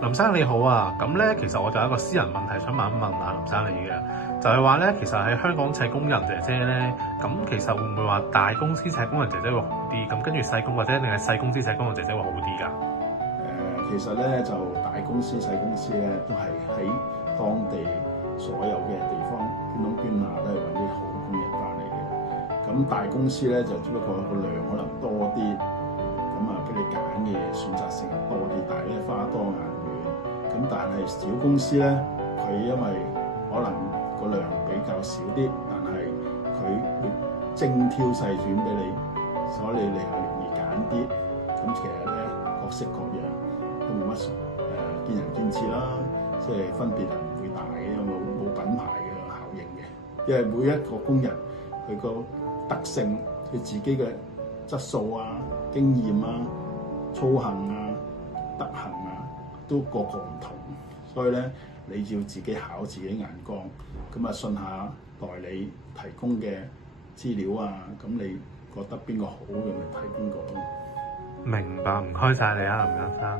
林生你好啊，咁咧其實我就有一個私人問題想問一問啊，林生你嘅，就係話咧，其實喺香港請工人姐姐咧，咁其實會唔會話大公司請工人姐姐會好啲？咁跟住細公或者定係細公司請工人姐姐會好啲㗎？其實咧就大公司細公司咧都係喺當地所有嘅地方捐窿捐罅都係揾啲好工人翻嚟嘅。咁大公司咧就只不過個量可能多啲，咁啊俾你揀嘅選擇性多啲，但係咧花多眼亂。咁但係小公司咧，佢因為可能個量比較少啲，但係佢會精挑細選俾你，所以你係容易揀啲。咁其實咧各式各樣都冇乜見仁見智啦，即係分別係唔會大嘅，冇品牌嘅效應嘅。因為每一個工人佢個特性，佢自己嘅質素啊、經驗啊、操行啊、德行啊，都個個唔同，所以咧你要自己考自己眼光，咁啊信下代理提供嘅資料啊，咁你覺得邊個好嘅咪睇邊個咯。明白，唔該晒你啊，林生。